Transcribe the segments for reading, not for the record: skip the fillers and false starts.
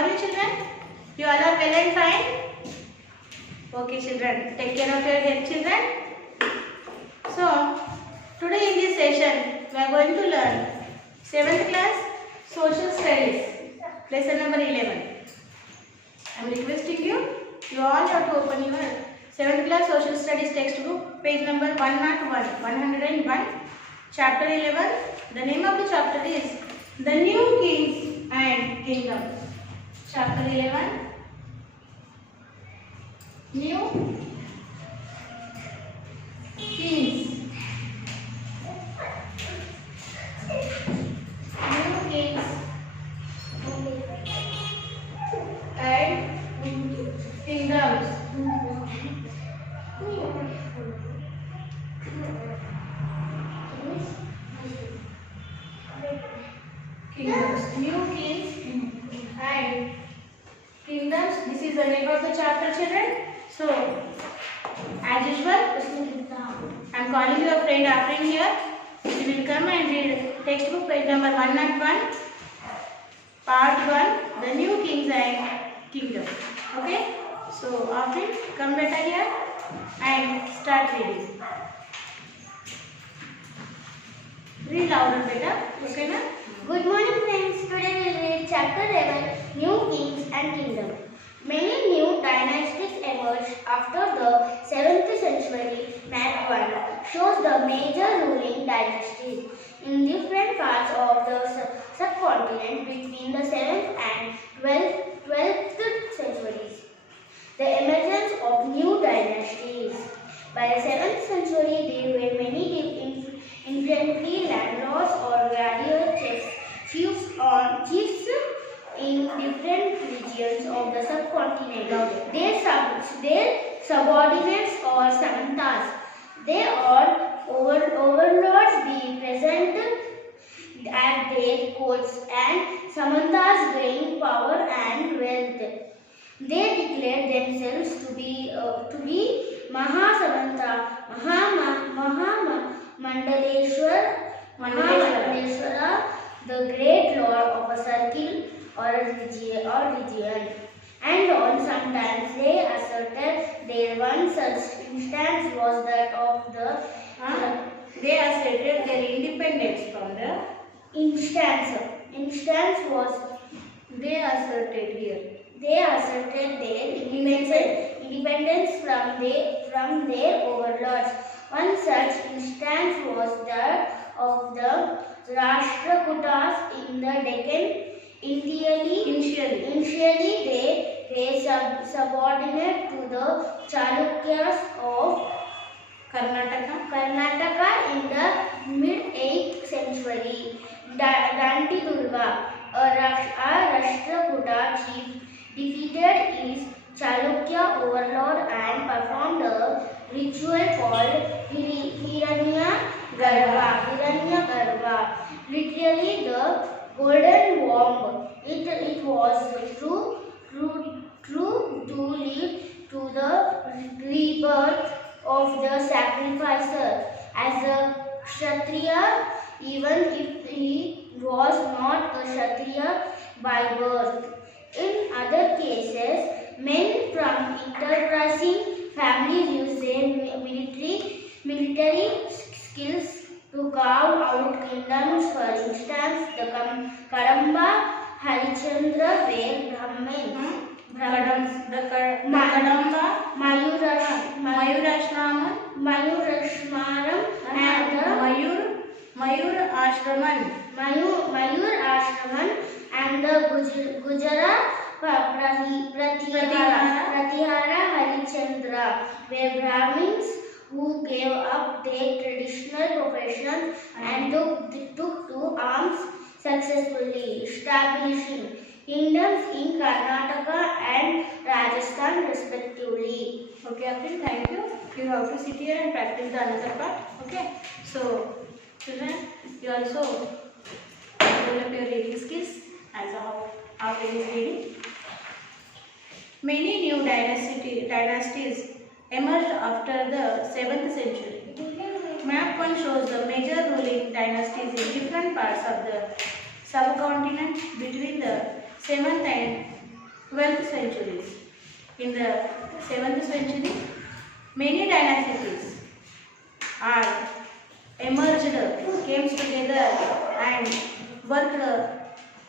are you children? You all are well and fine? Okay children, take care of your health children. So, today in this session, we are going to learn 7th class Social Studies, lesson number 11. I am requesting you, you all have to open your 7th class Social Studies textbook, page number 101, chapter 11. The name of the chapter is The New Kings and Kingdoms. Chapter 11, New Kings. New Kings and Kingdoms. Kingdoms. New Kings and Kingdoms. This is the name of the chapter, children. So, as usual, I am calling your friend Afrin here. She will come and read textbook page number 101, part 1, The New Kings and Kingdoms. Okay? So, Afrin, come better here and start reading. Read louder, beta. Okay, na? Good morning friends, today we will read chapter 11, New Kings and Kingdoms. Many new dynasties emerged after the 7th century. Map 1 shows the major ruling dynasties in different parts of the subcontinent between the 7th and 12th centuries. The emergence of new dynasties. By the 7th century, there were many infantry, landlords or warrior chiefs in different regions of the subcontinent. Their subordinates or samantas. They are overlords be present at their courts and samantas gain power and wealth. They declared themselves to be Mahasamanta, Mandaleshwara, the great lord of a circle or a region. And on sometimes they asserted their one such instance was that of the they asserted their independence from the instance was they asserted here. They asserted their independence from their overlords. One such instance was that of the Rashtrakutas in the Deccan. Initially they were subordinate to the Chalukyas of Karnataka in the mid-8th century. Danti Durga, a Rashtrakuta chief, defeated his Chalukya overlord and performed a ritual called Hiranya Garva, literally the golden womb. It was true to lead to the rebirth of the sacrificer as a Kshatriya, even if he was not a Kshatriya by birth. In other cases, men from enterprising families used their military skills to carve out kingdoms. For instance, the Kadamba Harichandra were Brahmins. The Kadamba, Mayurashmaram and the Mayur Ashraman and the Gujara Pratihara Harichandra were Brahmins who gave up their traditional professions and took to arms, successfully establishing kingdoms in Karnataka and Rajasthan respectively. Okay, Afrin, thank you. You have to sit here and practice the another part. Okay. So, children, you also develop your reading skills as how it is reading. Many new dynasties emerged after the 7th century. Map 1 shows the major ruling dynasties in different parts of the subcontinent between the 7th and 12th centuries. In the 7th century, many dynasties are emerged, came together and worked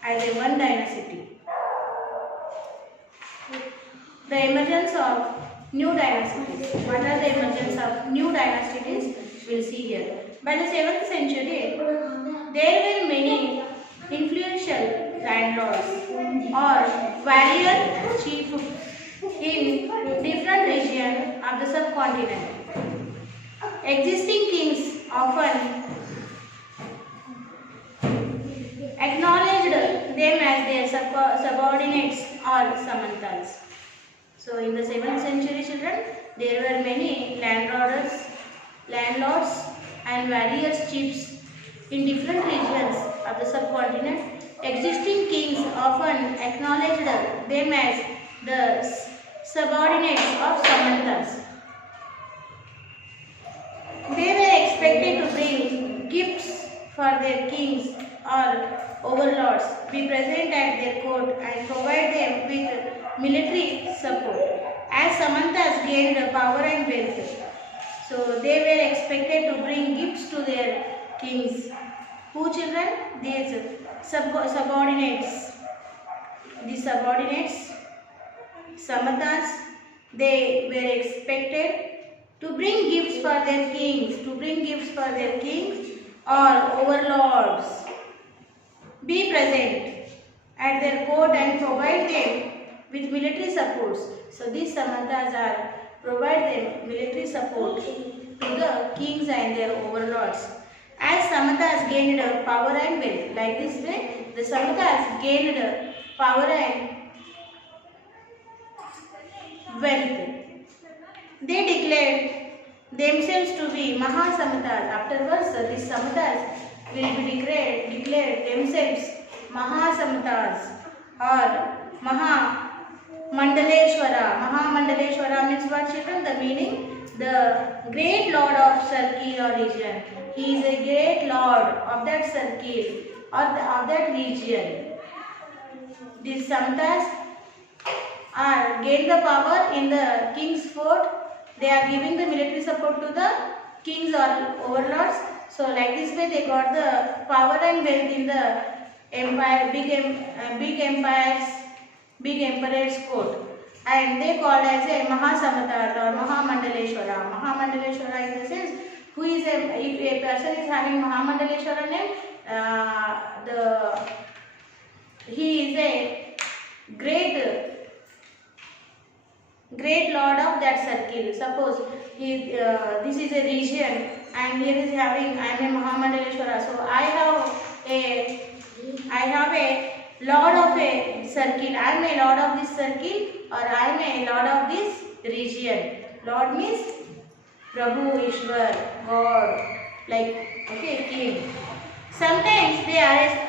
as a one dynasty. The emergence of new dynasties. What are the emergence of new dynasties? We'll see here. By the 7th century, there were many influential landlords or warrior chiefs in different regions of the subcontinent. Existing kings often acknowledged them as their subordinates or samantas. So in the 7th century, children, there were many landlords and warriors chiefs in different regions of the subcontinent. Existing kings often acknowledged them as the subordinates of samantas. They were expected to bring gifts for their kings or overlords, be present at their court and provide them with military support. As samantas gained power and wealth, so they were expected to bring gifts to their kings. Who, children? These subordinates. These subordinates, samantas, they were expected to bring gifts for their kings, or overlords. Be present at their court and provide them with military supports. So these samantas are provide them military support to the kings and their overlords. As samantas gained power and wealth, like this way, the samantas gained power and wealth. They declared themselves to be Mahasamantas. Afterwards, these samantas will be declared themselves Mahasamantas or Mandaleshwara. Mandaleshwara means what, children? The meaning, the great lord of circle or region. He is a great lord of that circle or of that region. These samantas are gain the power in the king's fort. They are giving the military support to the kings or overlords. So like this way they got the power and wealth in the empire, big emperor's court, and they called as a Mahasamantas or Mahamandaleshwara. Mahamandaleshwara in the sense, who is if a person is having Mahamandaleshwara name, he is a great lord of that circle. Suppose this is a region and here is having, I am a Mahamandaleshwara. So I have a lord of a circle. I am a lord of this circle or I am a lord of this region. Lord means Prabhu, Ishwar, God, like king. Sometimes they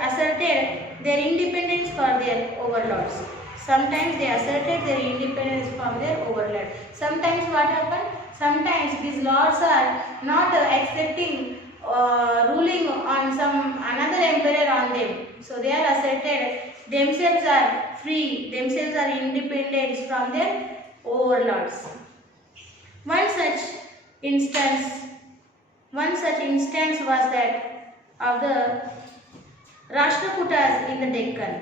asserted their independence for their overlords. Sometimes they asserted their independence from their overlord. Sometimes what happened? Sometimes these lords are not accepting ruling on another emperor on them. So they are asserted themselves are free, themselves are independent from their overlords. One such instance was that of the Rashtrakutas in the Deccan.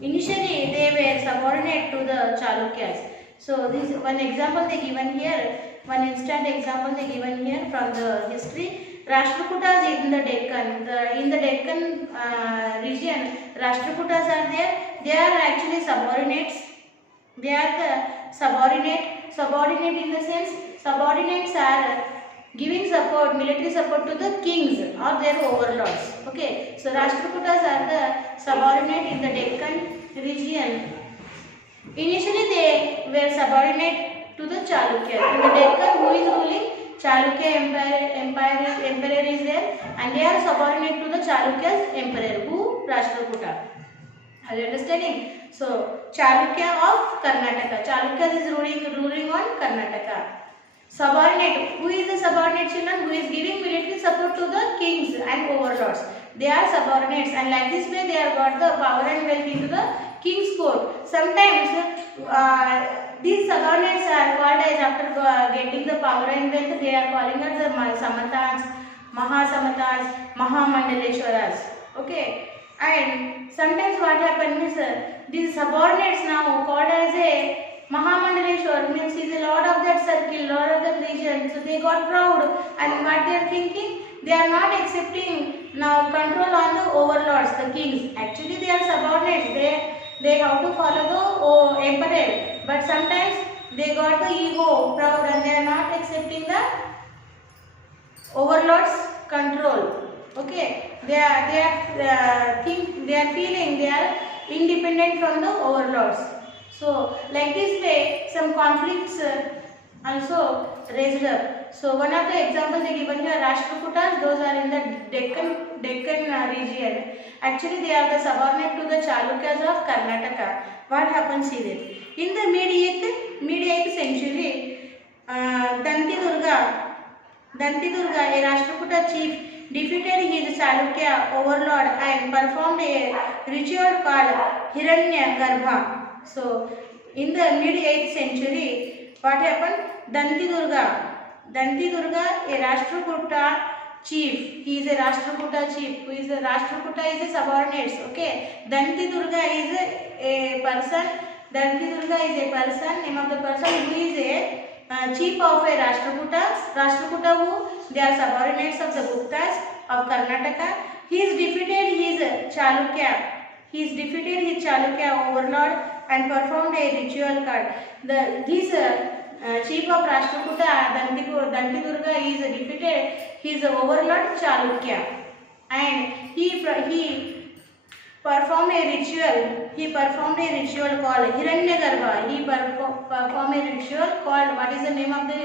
Initially, they were subordinate to the Chalukyas. So, this one example they given here, one instant example they given here from the history. Rashtrakutas in the Deccan. In the Deccan region, Rashtrakutas are there. They are actually subordinates. They are the subordinate in the sense, subordinates are giving support, military support to the kings or their overlords. Okay, so Rashtrakutas are the subordinate in the Deccan region. Initially, they were subordinate to the Chalukyas. In the Deccan, who is ruling? Chalukya emperor is there, and they are subordinate to the Chalukyas emperor. Who? Rashtrakuta. Are you understanding? So, Chalukya of Karnataka. Chalukyas is ruling on Karnataka. Subordinate. Who is the subordinate, children? Who is giving military support to the kings and overlords. They are subordinates, and like this way they have got the power and wealth into the king's court. Sometimes these subordinates are called as after getting the power and wealth, they are calling as the Samatas, Mahasamatas, Mahamandaleshwaras. Okay. And sometimes what happens is these subordinates now called as a Mahamandaleshwar, means he is a lord of that circle, lord of that region. So they got proud, and what they are thinking, they are not accepting now control on the overlords, the kings. Actually they are subordinates. They have to follow the emperor, but sometimes they got the ego, proud, and they are not accepting the overlords control. Okay, they are feeling they are independent from the overlords. So like this way some conflicts also raised up. So one of the examples they given here, Rashtrakutas, those are in the Deccan region. Actually they are the subordinate to the Chalukyas of Karnataka. What happens here? In the mid-8th century, Danti Durga, a Rashtrakuta chief, defeated his Chalukya overlord and performed a ritual called Hiranya Garbha. So in the mid-8th century, what happened? Danti Durga, a Rashtrakuta chief. He is a Rashtrakuta chief. Who is a Rashtrakuta is a subordinates. Okay. Danti Durga is a person. Danti Durga is a person. Name of the person who is a chief of a Rashtrakuta who they are subordinates of the Guptas of Karnataka. He is defeated his Chalukya. He is defeated his Chalukya overlord and performed a ritual called this chief of Rashtrakuta Danti Durga is defeated his overlord Chalukya, and he performed a ritual. He performed a ritual called Hiranyagarbha. He performed a ritual called, what is the name of the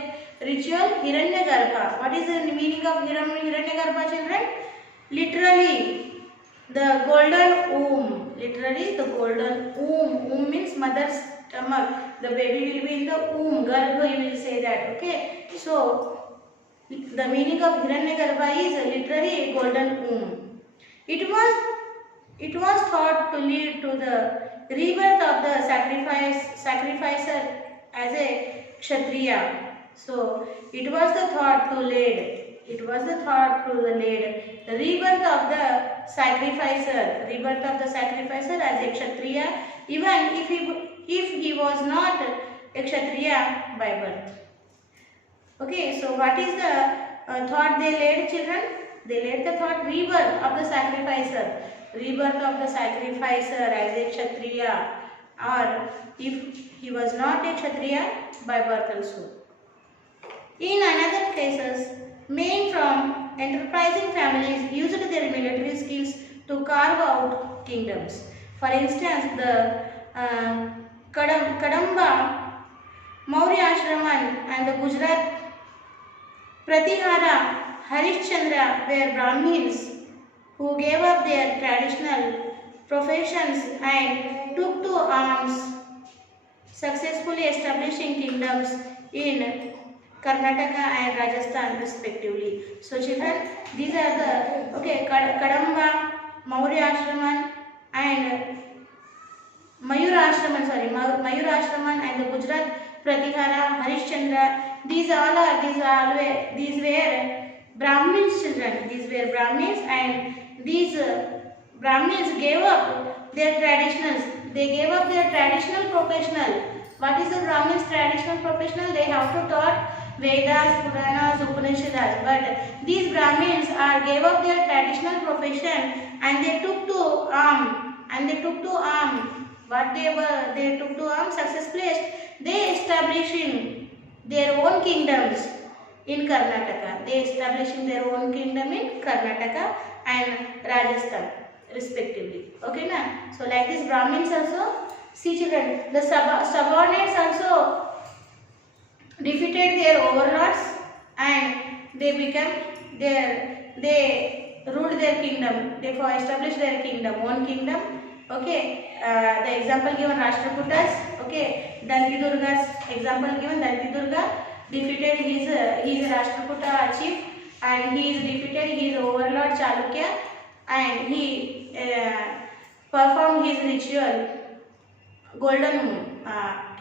ritual? Hiranyagarbha. What is the meaning of Hiranyagarbha, children? Literally, the golden womb. Literally, the golden womb. Womb means mother's stomach. The baby will be in the womb. Garbha, you will say that. Okay. So, the meaning of Hiranyagarbha is literally golden womb. It was thought to lead to the rebirth of the sacrificer as a Kshatriya. So it was the thought to lead the rebirth of the sacrificer as a Kshatriya, even if he was not a Kshatriya by birth. Okay, so what is the thought they led, children? They led the thought rebirth of the sacrificer. Rebirth of the sacrificer as a Kshatriya, or if he was not a Kshatriya by birth also. In another cases, men from enterprising families used their military skills to carve out kingdoms. For instance, the Kadamba, Maurya Ashraman and the Gujarat Pratihara Harishchandra were Brahmins who gave up their traditional professions and took to arms, successfully establishing kingdoms in Karnataka and Rajasthan respectively. So children, these are the Kadamba, Maurya Ashraman and Mayura Ashraman and the Gujarat Pratihara Harishchandra. These were Brahmins, children. These were Brahmins, and these Brahmins gave up their traditionals. They gave up their traditional professional. What is the Brahmins' traditional professional? They have to taught Vedas, Puranas, Upanishads. But these Brahmins gave up their traditional profession and they took to arm. What they took to arm successfully. They establishing their own kingdoms in Karnataka. They establishing their own kingdom in Karnataka and Rajasthan respectively. Okay, na? So like this Brahmins also, see children, the subordinates also defeated their overlords and they ruled their kingdom. They established their kingdom, own kingdom. Okay, the example given Rashtrakutas. Okay, Danti Durga's example given. Danti Durga defeated his Rashtrakuta chief and he is defeated his overlord Chalukya and he performed his ritual golden womb,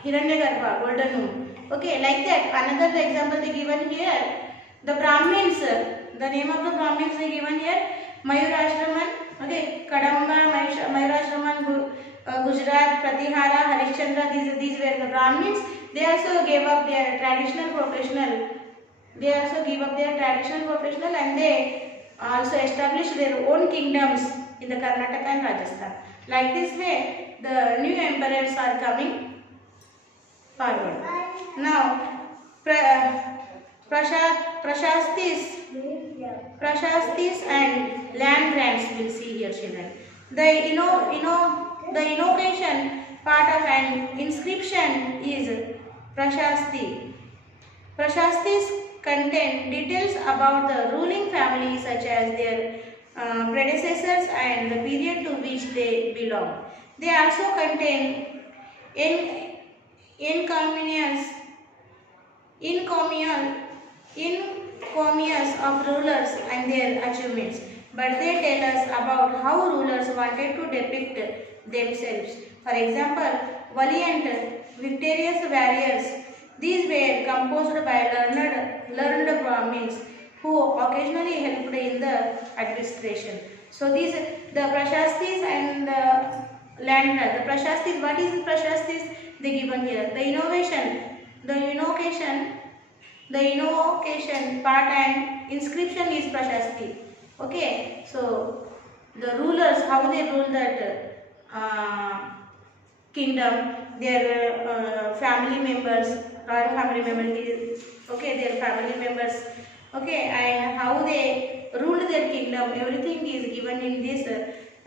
Hiranyagarbha, golden womb. Okay, like that. Another example they given here. The Brahmins, the name of the Brahmins they given here. Mayurashraman, okay, Kadamba, Mayurashraman, Gujarat, Pratihara, Harishchandra. These were the Brahmins. They also gave up their traditional professional. They also give up their traditional professional and they also established their own kingdoms in the Karnataka and Rajasthan. Like this way, the new emperors are coming forward. Now, Prashastis and land grants we'll see here, children. The innovation part of an inscription is Prashasti. Prashastis contain details about the ruling family such as their predecessors and the period to which they belong. They also contain encomiums of rulers and their achievements, but they tell us about how rulers wanted to depict themselves. For example, valiant, victorious warriors. These were composed by learned Brahmins who occasionally helped in the administration. So these the Prashastis and the land. The Prashastis. What is Prashastis? They given here. The invocation part and inscription is Prashasti. Okay. So the rulers, how they rule that kingdom, their family members, royal family members, okay, their family members, okay, and how they ruled their kingdom, everything is given in this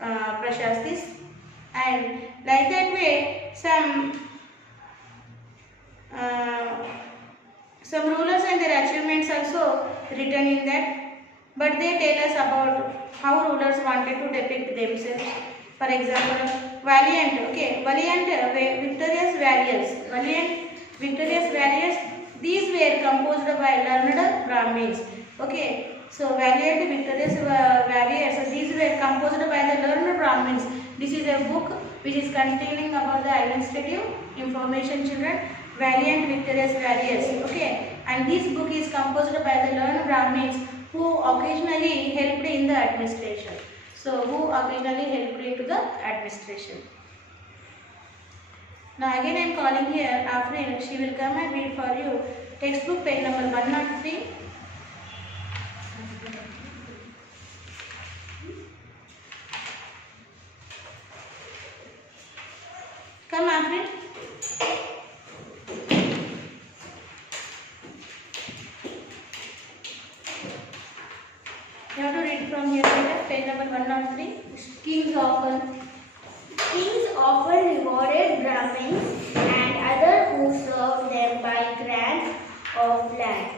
Prashastis. And like that way, some rulers and their achievements also written in that, but they tell us about how rulers wanted to depict themselves. For example, valiant, okay, victorious warriors, these were composed by learned Brahmins. Okay, so valiant, victorious warriors, these were composed by the learned Brahmins. This is a book which is containing about the administrative information, children. Valiant, victorious warriors. Okay, and this book is composed by the learned Brahmins who occasionally helped in the administration. So, who occasionally helped into the administration. Now again I am calling here Afrin. She will come and read for you textbook page number 103. Come Afrin. You have to read from here, page number 103. Kings often rewarded Brahmins and others who served them by grants of land.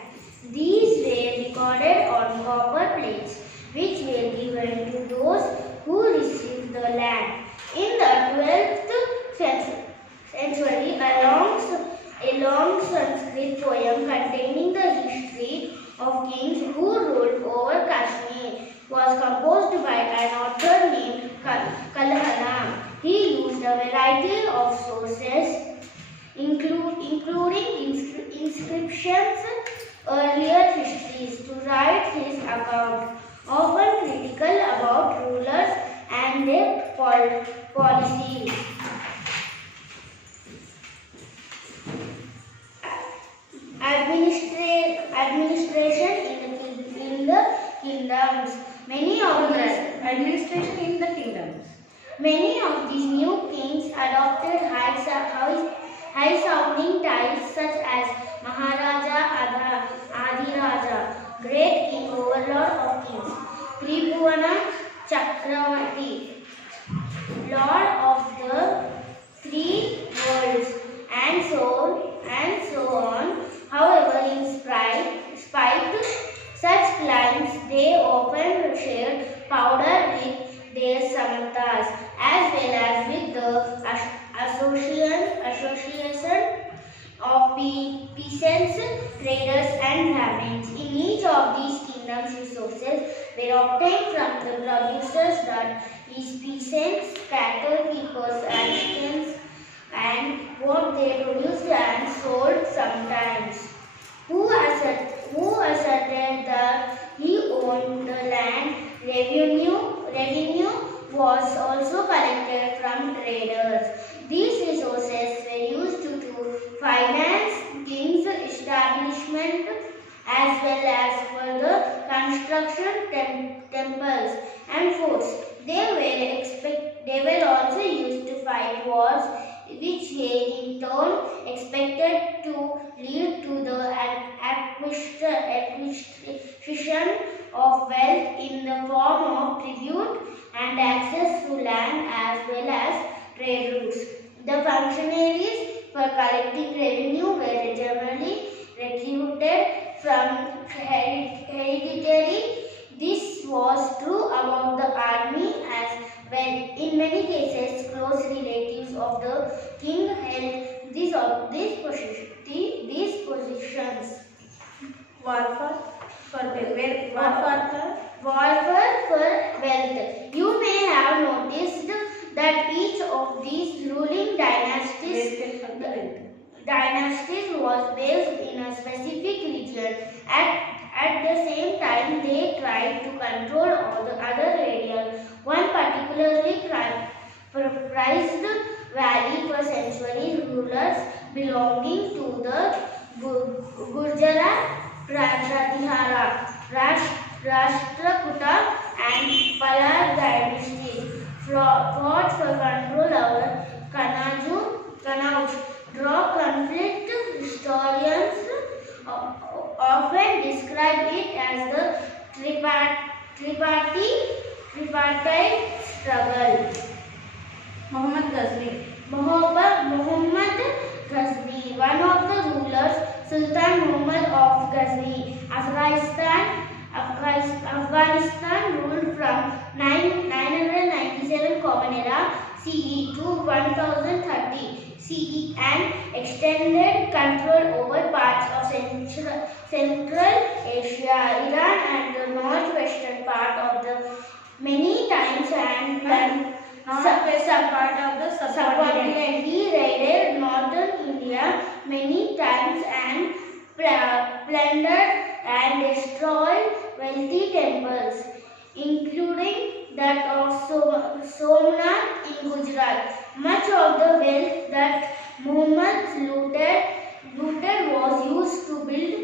These were recorded on copper plates, which were given to those who received the land. In the 12th century, a long Sanskrit poem containing the history of kings who ruled over Kashmir was composed by an author named Kalhana. He used a variety of sources, including inscriptions, earlier histories, to write his account, often critical about rulers and their policies. Administration in the kingdoms. Many of these new kings adopted high-sounding titles such as Maharaja, Adiraja, Great King, Overlord of Kings, Tribhuwana Chakravarti, Lord of the Three Worlds, and so on. However, in spite of such claims, they often shared power with their samantas as well as with the association of peasants, traders and Brahmins. In each of these kingdoms, resources were obtained from the producers, that is, peasants, cattle keepers, artisans, and construction temples and forts. They were also used to fight wars, which they in turn expected to lead to the acquisition of wealth in the form of tribute and access to land as well as trade routes. The functionaries for collecting revenue were generally recruited from hereditary. This was true about the army as well. In many cases, close relatives of the king held these positions. Warfare for wealth. You may have noticed that each of these ruling dynasties was based in a specific region. At the same time, they tried to control all the other areas. One particularly prized valley for centuries, rulers belonging to the Gurjara, Pratihara, Rashtrakuta and Palar dynasties fought for control over Kannauj. Draw conflict. Historians often describe it as the tripartite struggle. Muhammad Ghazni. Muhammad Ghazni, one of the rulers, Sultan Muhammad of Ghazni, Afghanistan ruled from 997 Common Era CE to 1030 CE and extended control over parts of Central Asia, Iran and the northwestern part of the many times and Northwestern part of the subcontinent. He raided northern India many times and plundered and destroyed wealthy temples, including that of Somnath in Gujarat. Much of the wealth that Muhammad looted was used to build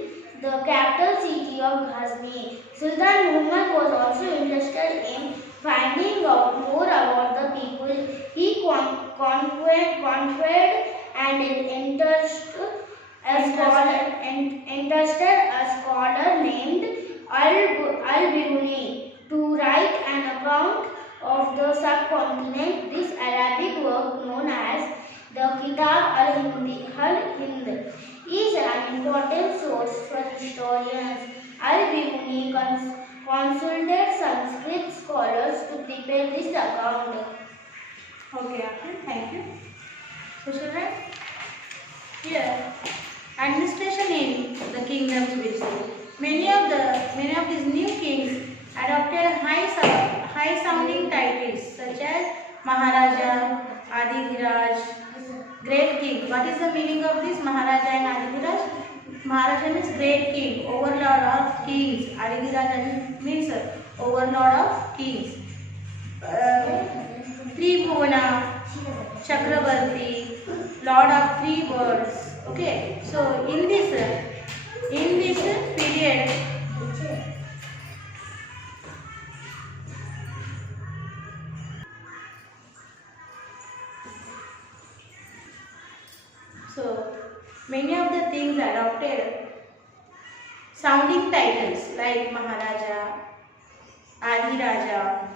the capital city of Ghazni. Sultan Muhammad was also interested in finding out more about the people he conquered and entrusted a scholar named Al-Biruni to write an account of the subcontinent. This Arabic work, known as the Kitab al-Hind, is an important source for historians. Al-Biruni consulted Sanskrit scholars to prepare this account. Okay, thank you. So, children, here administration in the kingdoms we see. Many of these new kings adopted high sounding titles such as Maharaja, Adhiraj, Great King. What is the meaning of this Maharaja and Adhiraj? Maharaja means great king, overlord of kings. Adhiraj means overlord of kings. Tribhuvana, Chakravarti, lord of three worlds. Okay, so in this period, so many of the things adopted sounding titles like Maharaja, Adhiraja,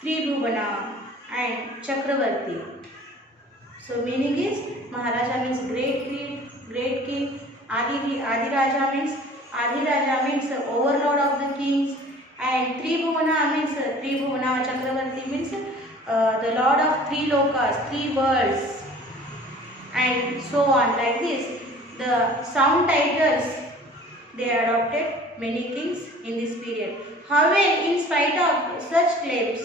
Tribhuvana and Chakravarti. So meaning is Maharaja means great king. Adhiraja means overlord of the kings, and Tribhuvana means Tribhuvana Chakravarti means the lord of three lokas, three worlds, and so on like this. The sound titles they adopted many kings in this period. However, in spite of such claims,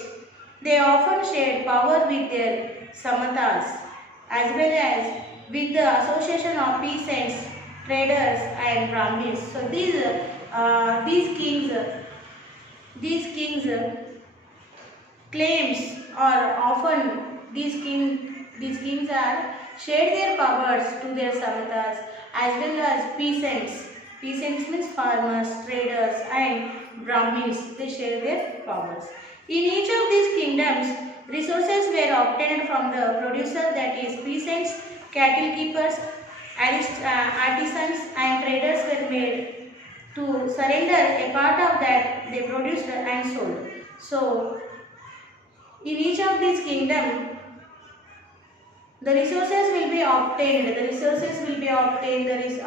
they often shared power with their samatas as well as with the association of peasants, traders and Brahmins. So these kings claims are often these kings are shared their powers to their samatas as well as peasants Peasants means farmers, traders and Brahmins. They share their powers. In each of these kingdoms, resources were obtained from the producer, that is peasants, cattle keepers, artisans and traders were made to surrender a part of that they produced and sold. So, in each of these kingdoms, the resources will be obtained.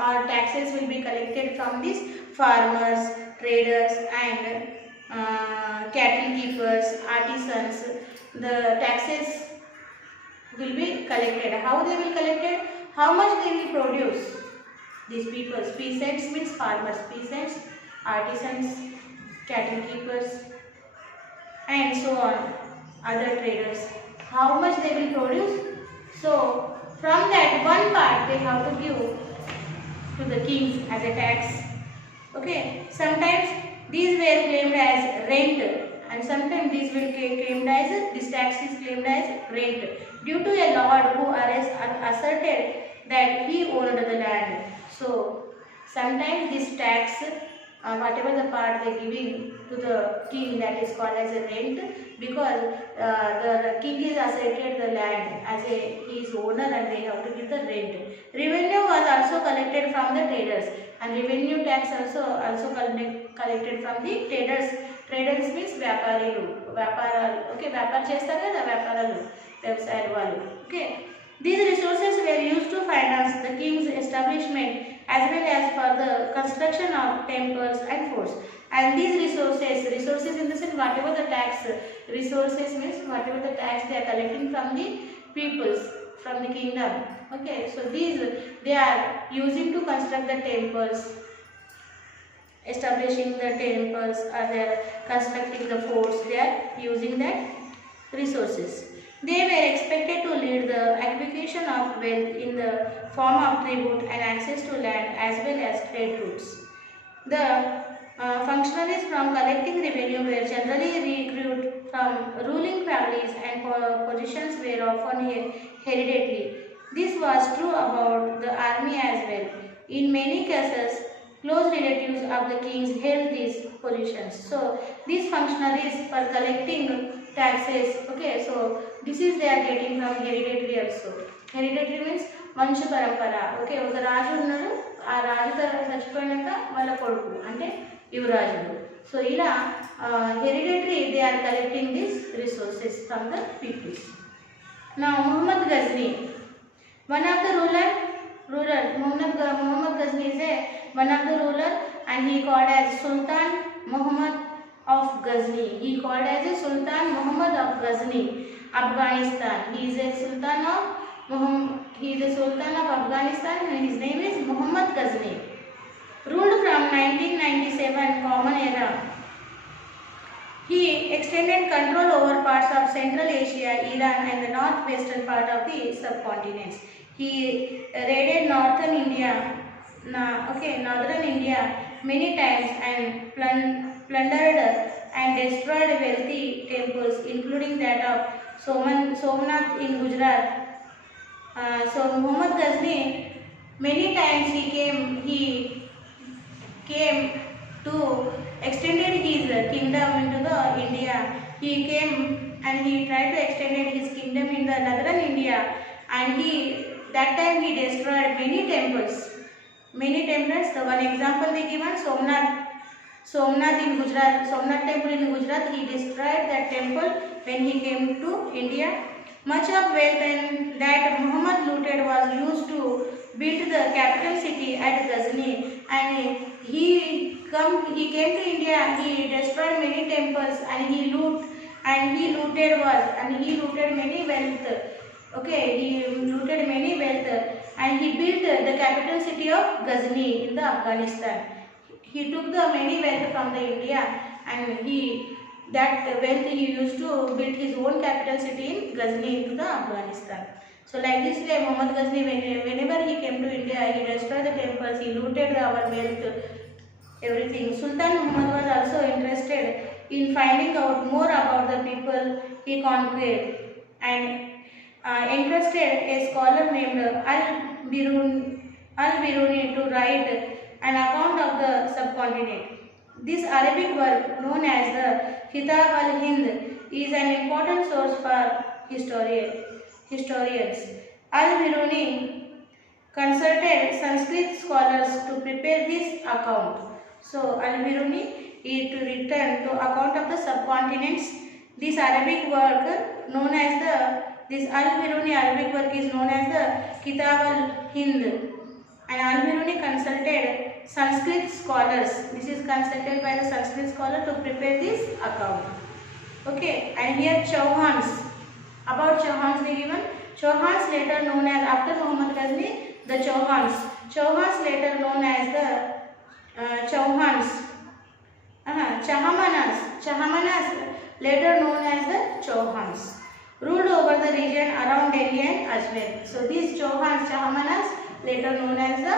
Our taxes will be collected from these farmers, traders, and cattle keepers, artisans. The taxes will be collected. How they will collected? How much they will produce? These people, peasants means farmers, peasants, artisans, cattle keepers, and so on, other traders. How much they will produce? So, from that one part they have to give to the kings as a tax. Okay, sometimes these were claimed as rent, and sometimes these will claimed as, this tax is claimed as rent, due to a lord who asserted that he owned the land. So, sometimes this tax, whatever the part they giving to the king, that is called as a rent, because the king is asserted the land as a his owner and they have to give the rent. Revenue was also collected from the traders, and revenue tax also collected from the traders. Traders means వ్యాపారులు. Okay, వ్యాపారం చేస్తారు కదా, వ్యాపారాలు, వ్యవసాయాల వాళ్ళు. Okay, these resources were used to finance the king's establishment as well as for the construction of temples and forts. And these resources in the sense whatever the tax, resources means whatever the tax they are collecting from the peoples, from the kingdom. Okay, so these they are using to construct the temples, establishing the temples, or they are constructing the forts. They are using that resources. They were expected to lead the acquisition of wealth in the form of tribute and access to land as well as trade routes. The functionaries from collecting revenue were generally recruited from ruling families and positions were often hereditary. This was true about the army as well. In many cases, close relatives of the kings held these positions. So, these functionaries for collecting taxes, okay, so this is they are getting from hereditary also. Hereditary means వంశ పరంపర. Okay, ఒక రాజు ఉన్నాడు, ఆ రాజు చచ్చిపోయినాక వాళ్ళ కొడుకు అంటే యువరాజులు. So ఇలా hereditary they are collecting these resources from the peoples. Now Muhammad Ghazni, one of the ruler Muhammad Ghazni is one of the ruler, and he called as Sultan Muhammad of Ghazni. He called as a Sultan Muhammad of Ghazni, Afghanistan. He is a Sultan of Afghanistan, and his name is Muhammad Ghazni. Ruled from 1997 Common Era. He extended control over parts of Central Asia, Iran, and the northwestern part of the subcontinents. He raided northern India many times and plundered and destroyed wealthy temples, including that of Somnath in Gujarat. So Muhammad Ghazni, many times he came to extended his kingdom into the India. He came and he tried to extend his kingdom in the northern India, and that time he destroyed many temples. The one example they given, Somnath in Gujarat, Somnath temple in Gujarat, he destroyed that temple when he came to India. Much of wealth and that Muhammad looted was used to build the capital city at Ghazni, and he came to India, he destroyed many temples, and he looted many wealth. Okay, he looted many wealth, and he built the capital city of Ghazni in the Afghanistan. He took the many wealth from the India, and that wealth he used to build his own capital city in Ghazni into the Afghanistan. So like this way, Muhammad Ghazni, whenever he came to India, he destroyed the temples, he looted our wealth, everything. Sultan Muhammad was also interested in finding out more about the people he conquered, and entrusted a scholar named Al-Biruni to write an account of the subcontinent. This Arabic work, known as the Kitab al-Hind, is an important source for historians. Al-Biruni consulted Sanskrit scholars to prepare this account. So, Al-Biruni is to return to account of the subcontinents. This Arabic work known as this Al-Biruni Arabic work is known as the Kitab al-Hind. And Al-Biruni consulted Sanskrit scholars. This is consulted by the Sanskrit scholar to prepare this account. Okay, and here Chauhans. About Chauhans they given. Chauhans later known as, after Muhammad Ghazni, the Chauhans. Chauhans later known as the Chauhans. Chahamanas later known as the Chauhans, ruled over the region around Delhi and Ajmer. So these Chahamanas later known as the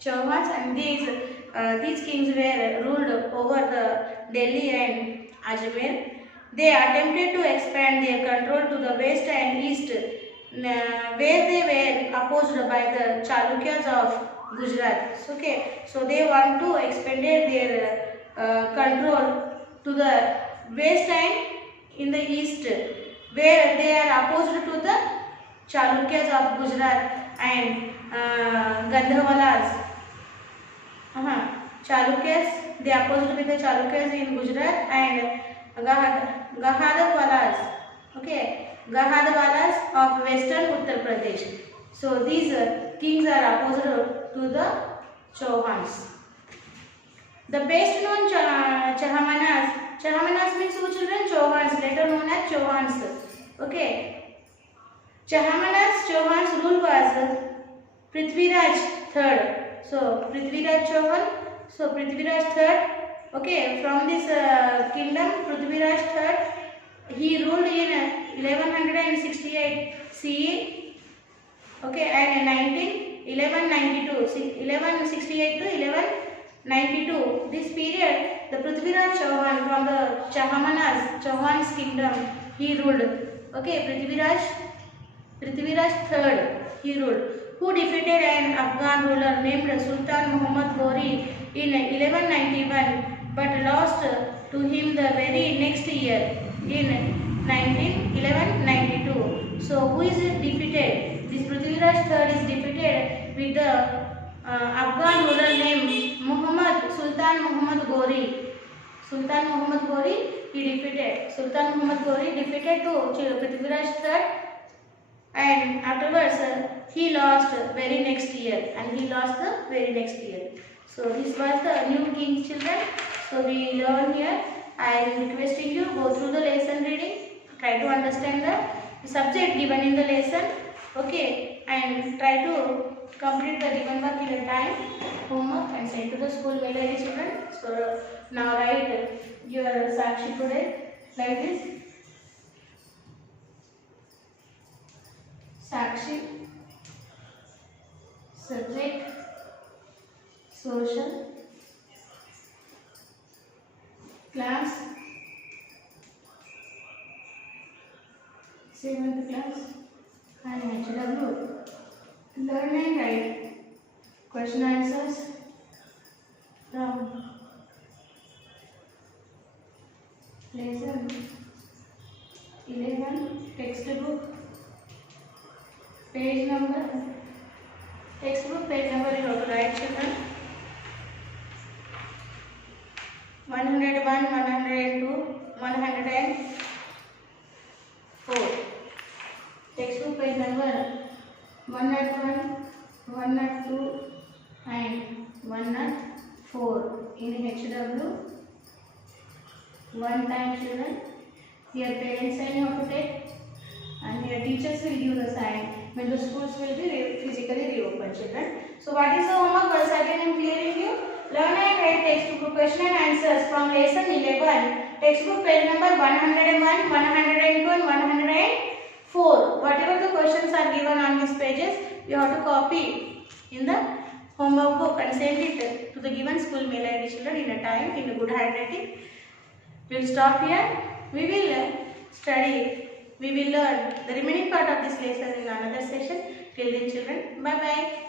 Chauhans, and these kings were ruled over the Delhi and Ajmer. They attempted to expand their control to the west and east, where they were opposed by the Chalukyas of Gujarat. Okay, so they want to expand their control to the west and in the east, where they are opposed to the Chalukyas of Gujarat and Gandhavalas. Chalukyas, they opposed with the Chalukyas in Gujarat and Gahadavalas. Okay, Gahadavalas of western Uttar Pradesh. So these kings are opposed to the Chauhans. The best known Chahamanas means who children? Chauhans, later known as Chauhans. Okay. Chauhans rule was Prithviraj III. So Prithviraj Chauhan. So Prithviraj III. Okay, from this kingdom, Prithviraj III, he ruled in 1168 CE. Okay, and in 1168 to 1192. This period, the Prithviraj Chauhan from the Chauhan's kingdom, he ruled. Okay, Prithviraj III, he ruled, who defeated an Afghan ruler named Sultan Muhammad Ghori in 1191, but lost to him the very next year in 1192. So who is defeated? This Prithviraj III is defeated with the Afghan ruler named Sultan Muhammad Ghori. Sultan Muhammad Ghori, he defeated. Sultan Muhammad Ghori defeated to Prithviraj III, and afterwards he lost very next year, So this was the new king, children. So we learn here. I am requesting you go through the lesson reading, try to understand the subject given in the lesson, okay, and try to complete the given work in a time, homework, and send to the school mail ID, children. So now write your Sakshi today like this. Sakshi, subject, social, class, 7th class, and HW. Learn and write question answers from lesson 11, textbook, page number, textbook page number you have to write, children. 101, 102, 104. Textbook page number 101, 102 and 104 in HW. One time, children. Here parents sign you have to take, and here teachers will give the sign when the schools will be physically reopened, children. So what is the homework? Once again I am clearing you. Learn and write textbook question and answers from lesson 11. Textbook page number 101, 102 and 104. Whatever the questions are given on these pages, you have to copy in the homework book and send it to the given school mail ID, children, in a time, in a good handwriting. We will stop here. We will study. We will learn the remaining part of this lesson in another session. Till then, children, bye bye.